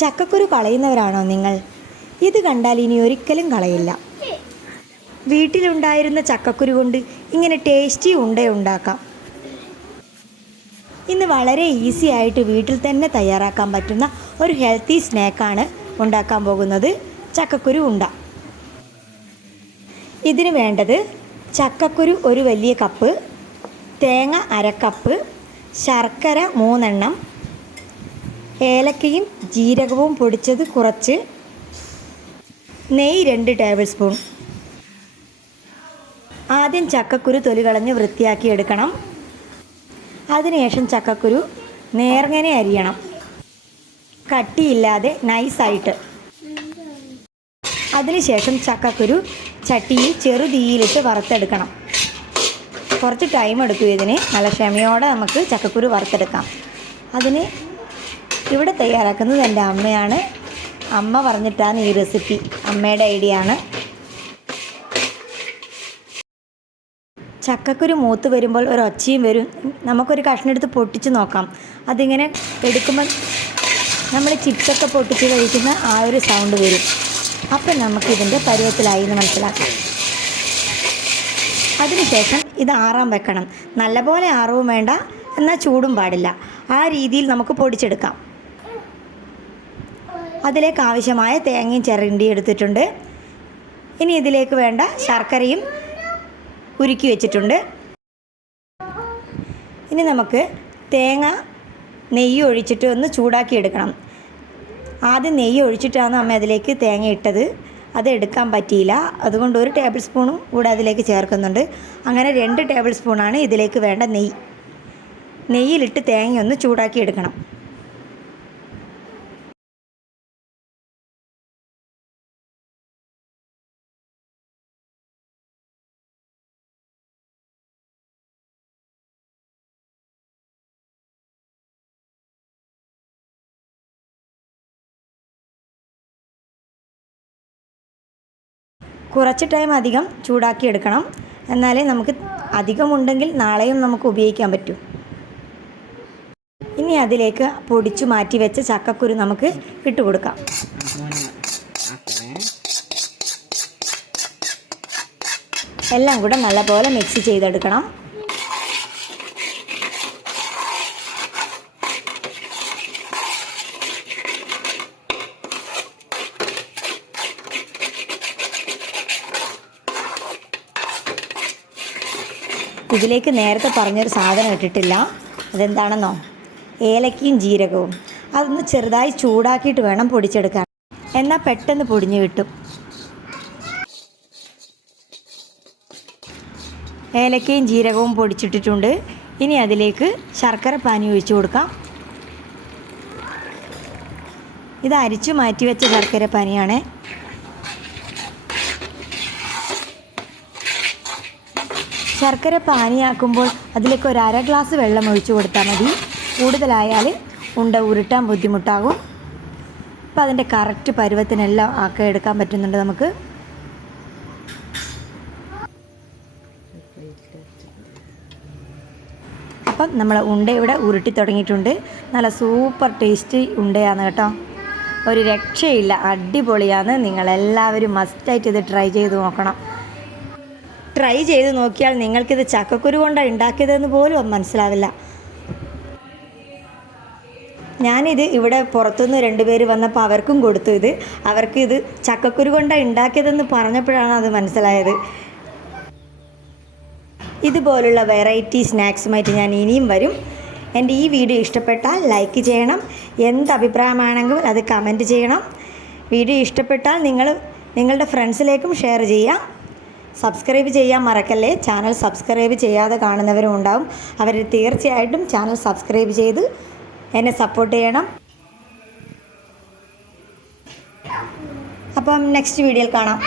ചക്കക്കുരു കളയുന്നവരാണോ നിങ്ങൾ? ഇത് കണ്ടാൽ ഇനി ഒരിക്കലും കളയില്ല. വീട്ടിലുണ്ടായിരുന്ന ചക്കക്കുരു കൊണ്ട് ഇങ്ങനെ ടേസ്റ്റി ഉണ്ടാക്കാം. ഇന്ന് വളരെ ഈസി ആയിട്ട് വീട്ടിൽ തന്നെ തയ്യാറാക്കാൻ പറ്റുന്ന ഒരു ഹെൽത്തി സ്നാക്കാണ് ഉണ്ടാക്കാൻ പോകുന്നത്, ചക്കക്കുരു ഉണ്ട. ഇതിന് വേണ്ടത് ചക്കക്കുരു 1 വലിയ കപ്പ്, തേങ്ങ 1/2 കപ്പ്, ശർക്കര 3 എണ്ണം, ഏലക്കയും ജീരകവും പൊടിച്ചത് കുറച്ച്, നെയ്യ് 2 ടേബിൾ സ്പൂൺ. ആദ്യം ചക്കക്കുരു തൊലി കളഞ്ഞ് വൃത്തിയാക്കി എടുക്കണം. അതിനുശേഷം ചക്കക്കുരു നേർങ്ങനെ അരിയണം, കട്ടിയില്ലാതെ നൈസായിട്ട്. അതിനുശേഷം ചക്കക്കുരു ചട്ടിയിൽ ചെറുതീയിലിട്ട് വറുത്തെടുക്കണം. കുറച്ച് ടൈം എടുക്കും ഇതിന്. നല്ല ക്ഷമയോടെ നമുക്ക് ചക്കക്കുരു വറുത്തെടുക്കാം. അതിന് ഇവിടെ തയ്യാറാക്കുന്നത് എൻ്റെ അമ്മയാണ്. അമ്മ പറഞ്ഞിട്ടാണ് ഈ റെസിപ്പി, അമ്മയുടെ ഐഡിയ ആണ്. ചക്കക്കുരു മൂത്ത് വരുമ്പോൾ ഒരു ഒച്ചയും വരും. നമുക്കൊരു കഷ്ണം എടുത്ത് പൊട്ടിച്ച് നോക്കാം. അതിങ്ങനെ എടുക്കുമ്പോൾ നമ്മൾ ചിപ്സൊക്കെ പൊട്ടിച്ച് കഴിക്കുന്ന ആ ഒരു സൗണ്ട് വരും. അപ്പം നമുക്കിതിൻ്റെ പരുവത്തിലായി എന്ന് മനസ്സിലാക്കാം. അതിനുശേഷം ഇത് ആറാൻ വെക്കണം. നല്ലപോലെ ആറവും വേണ്ട, എന്നാൽ ചൂടും പാടില്ല. ആ രീതിയിൽ നമുക്ക് പൊടിച്ചെടുക്കാം. അതിലേക്ക് ആവശ്യമായ തേങ്ങയും ചിരണ്ടി എടുത്തിട്ടുണ്ട്. ഇനി ഇതിലേക്ക് വേണ്ട ശർക്കരയും ഉരുക്കി വെച്ചിട്ടുണ്ട്. ഇനി നമുക്ക് തേങ്ങ നെയ്യ് ഒഴിച്ചിട്ട് ഒന്ന് ചൂടാക്കി എടുക്കണം. ആദ്യം നെയ്യ് ഒഴിച്ചിട്ടാണ് അമ്മ അതിലേക്ക് തേങ്ങ ഇട്ടത്. അത് എടുക്കാൻ പറ്റിയില്ല. അതുകൊണ്ട് 1 ടേബിൾ സ്പൂണും കൂടെ അതിലേക്ക് ചേർക്കുന്നുണ്ട്. അങ്ങനെ 2 ടേബിൾ സ്പൂണാണ് ഇതിലേക്ക് വേണ്ട നെയ്യ്. നെയ്യിലിട്ട് തേങ്ങ ഒന്ന് ചൂടാക്കി എടുക്കണം. കുറച്ച് ടൈം അധികം ചൂടാക്കി എടുക്കണം. എന്നാലേ നമുക്ക് അധികമുണ്ടെങ്കിൽ നാളെയും നമുക്ക് ഉപയോഗിക്കാൻ പറ്റൂ. ഇനി അതിലേക്ക് പൊടിച്ചു മാറ്റി വെച്ച ചക്കക്കുരു നമുക്ക് ഇട്ട് കൊടുക്കാം. എല്ലാം കൂടെ നല്ലപോലെ മിക്സ് ചെയ്തെടുക്കണം. ഇതിലേക്ക് നേരത്തെ പറഞ്ഞൊരു സാധനം ഇട്ടിട്ടില്ല. അതെന്താണെന്നോ? ഏലക്കയും ജീരകവും. അതൊന്ന് ചെറുതായി ചൂടാക്കിയിട്ട് വേണം പൊടിച്ചെടുക്കാൻ. എന്നാൽ പെട്ടെന്ന് പൊടിഞ്ഞ് കിട്ടും. ഏലക്കയും ജീരകവും പൊടിച്ചിട്ടിട്ടുണ്ട്. ഇനി അതിലേക്ക് ശർക്കര പാനി ഒഴിച്ചു കൊടുക്കാം. ഇത് അരിച്ചു മാറ്റി വെച്ച ശർക്കര പാനിയാണ്. ശർക്കര പാനിയാക്കുമ്പോൾ അതിലേക്ക് 1/2 ഗ്ലാസ് വെള്ളം ഒഴിച്ചു കൊടുത്താൽ മതി. കൂടുതലായാൽ ഉരുട്ടാൻ ബുദ്ധിമുട്ടാകും. അപ്പോൾ അതിൻ്റെ കറക്റ്റ് പരുവത്തിനെല്ലാം ആക്കി എടുക്കാൻ പറ്റുന്നുണ്ട് നമുക്ക്. അപ്പം നമ്മൾ ഇവിടെ ഉരുട്ടി തുടങ്ങിയിട്ടുണ്ട്. നല്ല സൂപ്പർ ടേസ്റ്റി ഉണ്ടയാണ് കേട്ടോ. ഒരു രക്ഷയില്ല, അടിപൊളിയാണ്. നിങ്ങളെല്ലാവരും മസ്റ്റായിട്ട് ഇത് ട്രൈ ചെയ്ത് നോക്കണം. ട്രൈ ചെയ്ത് നോക്കിയാൽ നിങ്ങൾക്കിത് ചക്കക്കുരു കൊണ്ടാണ് ഉണ്ടാക്കിയതെന്ന് പോലും മനസ്സിലാവില്ല. ഞാനിത് ഇവിടെ പുറത്തുനിന്ന് 2 പേര് വന്നപ്പോൾ അവർക്കും കൊടുത്തു. അവർക്ക് ഇത് ചക്കക്കുരു കൊണ്ടാണ് ഉണ്ടാക്കിയതെന്ന് പറഞ്ഞപ്പോഴാണ് അത് മനസ്സിലായത്. ഇതുപോലുള്ള വെറൈറ്റി സ്നാക്സുമായിട്ട് ഞാൻ ഇനിയും വരും. എൻ്റെ ഈ വീഡിയോ ഇഷ്ടപ്പെട്ടാൽ ലൈക്ക് ചെയ്യണം. എന്ത് അഭിപ്രായമാണെങ്കിലും അത് കമൻറ്റ് ചെയ്യണം. വീഡിയോ ഇഷ്ടപ്പെട്ടാൽ നിങ്ങളുടെ ഫ്രണ്ട്സിലേക്കും ഷെയർ ചെയ്യാം. സബ്സ്ക്രൈബ് ചെയ്യാൻ മറക്കല്ലേ. ചാനൽ സബ്സ്ക്രൈബ് ചെയ്യാതെ കാണുന്നവരും ഉണ്ടാവും. അവർ തീർച്ചയായിട്ടും ചാനൽ സബ്സ്ക്രൈബ് ചെയ്ത് എന്നെ സപ്പോർട്ട് ചെയ്യണം. അപ്പം നെക്സ്റ്റ് വീഡിയോയിൽ കാണാം.